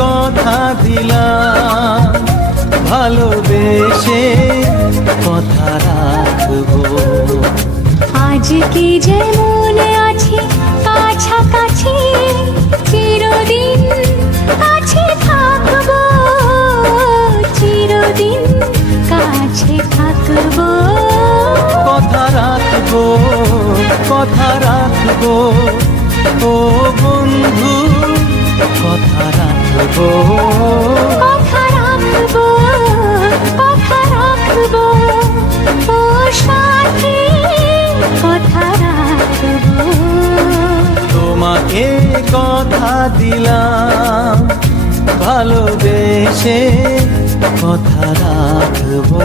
কথা দিলাম, ভালোবেসে কথা রাখবো। আজকে যেমন আছি কাছাকাছি, চিরদিন কাছে থাকবো, চিরদিন কাছে থাকবো। কথা রাখবো, কথা রাখবো, ও বন্ধু কথা রাখবো। কথা রাখবো, কথা রাখবো, ও সাথী কথা রাখবো। তোমাকে কথা দিলাম, ভালোবেসে কথা রাখবো।